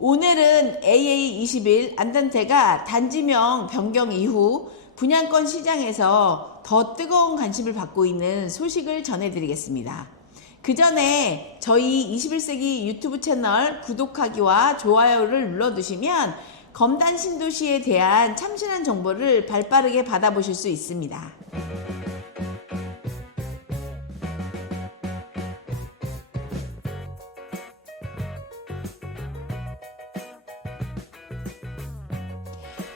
오늘은 AA21 안단테가 단지명 변경 이후 분양권 시장에서 더 뜨거운 관심을 받고 있는 소식을 전해드리겠습니다. 그 전에 저희 21세기 유튜브 채널 구독하기와 좋아요를 눌러두시면 검단 신도시에 대한 참신한 정보를 발빠르게 받아보실 수 있습니다.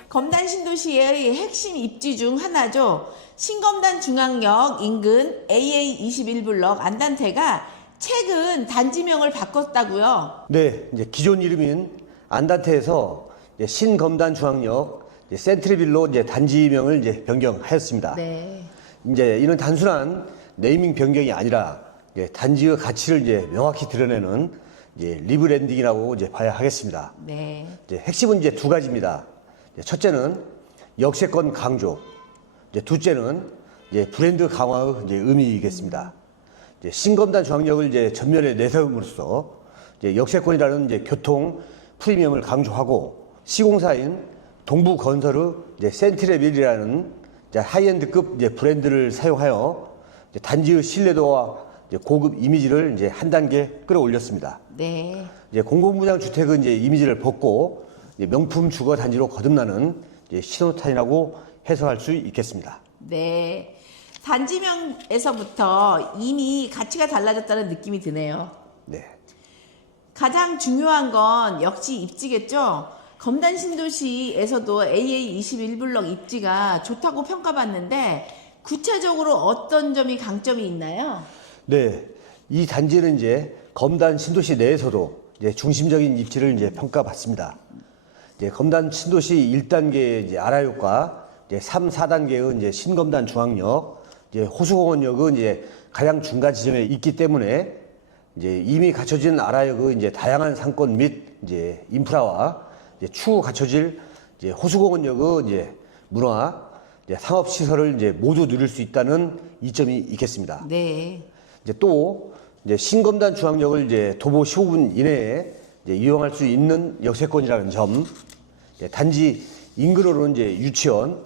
검단 신도시의 핵심 입지 중 하나죠. 신검단 중앙역 인근 AA21블럭 안단테가 최근 단지명을 바꿨다고요. 네, 이제 기존 이름인 안단테에서 이제 신검단 중앙역 이제 센트리빌로 이제 단지명을 이제 변경하였습니다. 네. 이제 이는 단순한 네이밍 변경이 아니라 이제 단지의 가치를 이제 명확히 드러내는 이제 리브랜딩이라고 이제 봐야 하겠습니다. 네. 이제 핵심은 이제 두 가지입니다. 첫째는 역세권 강조, 둘째는 브랜드 강화의 의미이겠습니다. 신검단 중앙역을 이제 전면에 내세움으로써 역세권이라는 이제 교통 프리미엄을 강조하고 시공사인 동부건설의 센트레빌이라는 하이엔드급 이제 브랜드를 사용하여 단지의 신뢰도와 고급 이미지를 이제 한 단계 끌어올렸습니다. 네. 이제 공공분양 주택은 이제 이미지를 벗고 명품 주거 단지로 거듭나는 신호탄이라고 해석할 수 있겠습니다. 네. 단지명에서부터 이미 가치가 달라졌다는 느낌이 드네요. 네. 가장 중요한 건 역시 입지겠죠. 검단 신도시에서도 AA21블럭 입지가 좋다고 평가받는데 구체적으로 어떤 점이 강점이 있나요? 네. 이 단지는 이제 검단 신도시 내에서도 이제 중심적인 입지를 이제 평가받습니다. 이제 검단 신도시 1단계 이제 아라역과 이제 3, 4단계의 이제 신검단 중앙역, 이제 호수공원역은 이제 가장 중간 지점에 있기 때문에 이제 이미 갖춰진 아라역의 이제 다양한 상권 및 이제 인프라와 이제 추후 갖춰질 이제 호수공원역의 이제 문화, 이제 상업 시설을 이제 모두 누릴 수 있다는 이점이 있겠습니다. 네. 이제 또 이제 신검단 중앙역을 이제 도보 15분 이내에 이용할 수 있는 역세권이라는 점, 이제 단지 인근으로는 이제 유치원,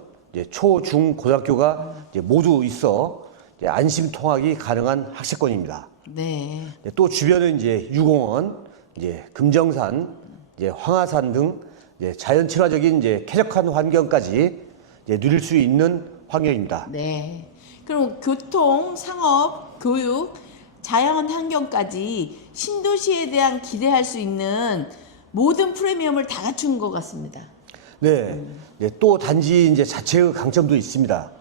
초, 중, 고등학교가 모두 있어 안심 통학이 가능한 학세권입니다. 네. 이제 또 주변은 이제 유공원, 이제 금정산, 이제 황하산 등 이제 자연 친화적인 이제 쾌적한 환경까지 이제 누릴 수 있는 환경입니다. 네. 그럼 교통, 상업, 교육, 자연 환경까지 신도시에 대한 기대할 수 있는 모든 프리미엄을 다 갖춘 것 같습니다. 네. 이제 또 단지 이제 자체의 강점도 있습니다.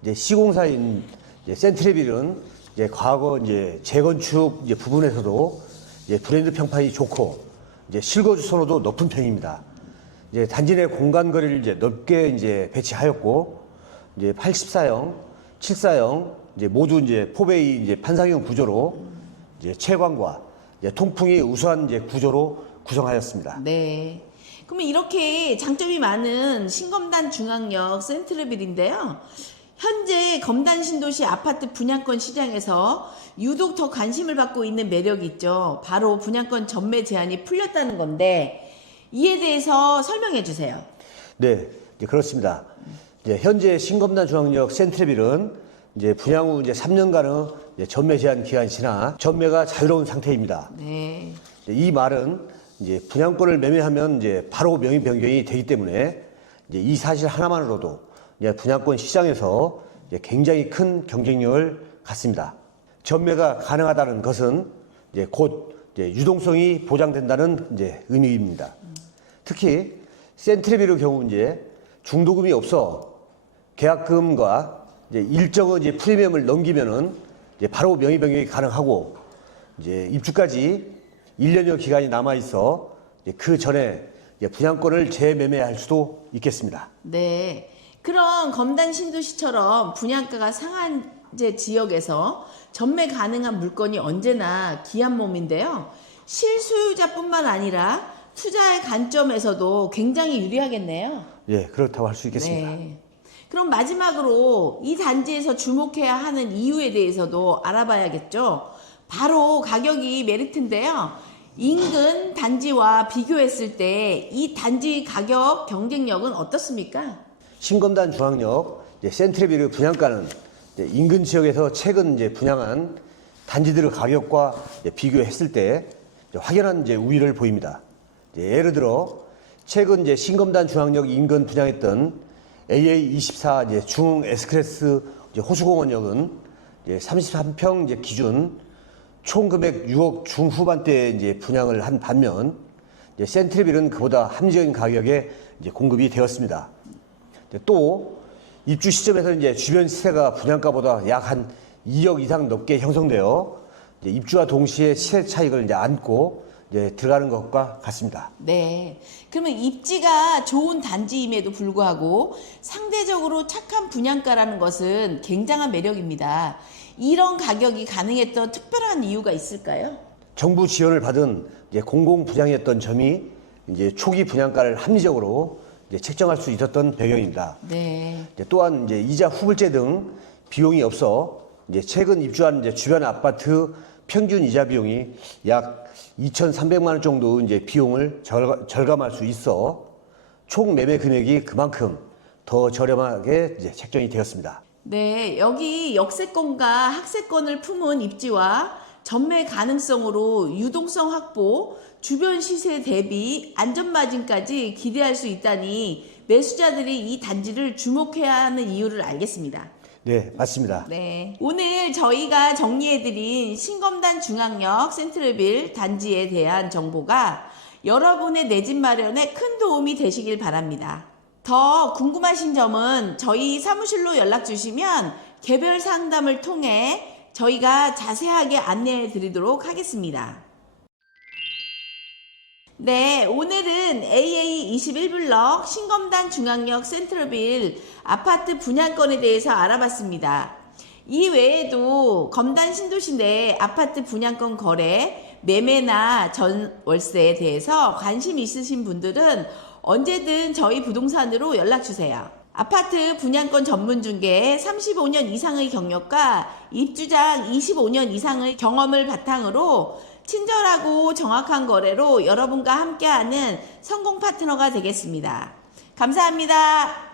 이제 시공사인 이제 센트레빌은 이제 과거 이제 재건축 이제 부분에서도 이제 브랜드 평판이 좋고 이제 실거주 선호도 높은 편입니다. 이제 단지 내 공간 거리를 이제 넓게 이제 배치하였고 이제 84형, 74형 이제 모두 이제 포베이 이제 판상형 구조로 이제 채광과 이제 통풍이 우수한 이제 구조로 구성하였습니다. 네. 그러면 이렇게 장점이 많은 신검단 중앙역 센트르빌인데요. 현재 검단 신도시 아파트 분양권 시장에서 유독 더 관심을 받고 있는 매력이 있죠. 바로 분양권 전매 제한이 풀렸다는 건데 이에 대해서 설명해 주세요. 네, 이제 그렇습니다. 이제 현재 신검단 중앙역 센트레빌은 이제 분양 후 이제 3년간의 이제 전매 제한 기간이 지나 전매가 자유로운 상태입니다. 네. 이제 이 말은 이제 분양권을 매매하면 이제 바로 명의 변경이 되기 때문에 이제 이 사실 하나만으로도 이제 분양권 시장에서 이제 굉장히 큰 경쟁력을 갖습니다. 전매가 가능하다는 것은 이제 곧 이제 유동성이 보장된다는 이제 의미입니다. 특히 센트레빌의 경우 이제 중도금이 없어 계약금과 이제 일정의 이제 프리미엄을 넘기면은 이제 바로 명의 변경이 가능하고 이제 입주까지 1년여 기간이 남아 있어 그 전에 분양권을 재매매할 수도 있겠습니다. 네. 그럼 검단 신도시처럼 분양가가 상한제 지역에서 전매 가능한 물건이 언제나 귀한 몸인데요. 실소유자뿐만 아니라 투자의 관점에서도 굉장히 유리하겠네요. 예, 그렇다고 할 수 있겠습니다. 네. 그럼 마지막으로 이 단지에서 주목해야 하는 이유에 대해서도 알아봐야겠죠. 바로 가격이 메리트인데요. 인근 단지와 비교했을 때 이 단지 가격 경쟁력은 어떻습니까? 신검단 중앙역 이제 센트레비르 분양가는 인근 지역에서 최근 분양한 단지들의 가격과 비교했을 때 확연한 우위를 보입니다. 예를 들어 최근 이제 신검단 중앙역 인근 분양했던 AA24 이제 S클래스 이제 호수공원역은 이제 33평 이제 기준 총 금액 6억 중후반대 이제 분양을 한 반면 이제 센트리빌은 그보다 합리적인 가격에 이제 공급이 되었습니다. 또 입주 시점에서 이제 주변 시세가 분양가보다 약 한 2억 이상 넘게 형성되어 입주와 동시에 시세 차익을 이제 안고 이제 들어가는 것과 같습니다. 네. 그러면 입지가 좋은 단지임에도 불구하고 상대적으로 착한 분양가라는 것은 굉장한 매력입니다. 이런 가격이 가능했던 특별한 이유가 있을까요? 정부 지원을 받은 이제 공공 분양이었던 점이 이제 초기 분양가를 합리적으로 이제 책정할 수 있었던 배경입니다. 네. 이제 또한 이제 이자 후불제 등 비용이 없어 이제 최근 입주한 이제 주변 아파트 평균 이자 비용이 약 2,300만 원 정도 이제 비용을 절감, 절감할 수 있어 총 매매 금액이 그만큼 더 저렴하게 이제 책정이 되었습니다. 네, 여기 역세권과 학세권을 품은 입지와 전매 가능성으로 유동성 확보, 주변 시세 대비 안전마진까지 기대할 수 있다니 매수자들이 이 단지를 주목해야 하는 이유를 알겠습니다. 네, 맞습니다. 네. 오늘 저희가 정리해드린 신검단 중앙역 센트럴빌 단지에 대한 정보가 여러분의 내 집 마련에 큰 도움이 되시길 바랍니다. 더 궁금하신 점은 저희 사무실로 연락 주시면 개별 상담을 통해 저희가 자세하게 안내해 드리도록 하겠습니다. 네, 오늘은 AA21블럭 신검단 중앙역 센트럴빌 아파트 분양권에 대해서 알아봤습니다. 이 외에도 검단 신도시 내 아파트 분양권 거래, 매매나 전월세에 대해서 관심 있으신 분들은 언제든 저희 부동산으로 연락 주세요. 아파트 분양권 전문 중개 35년 이상의 경력과 입주장 25년 이상의 경험을 바탕으로 친절하고 정확한 거래로 여러분과 함께하는 성공 파트너가 되겠습니다. 감사합니다.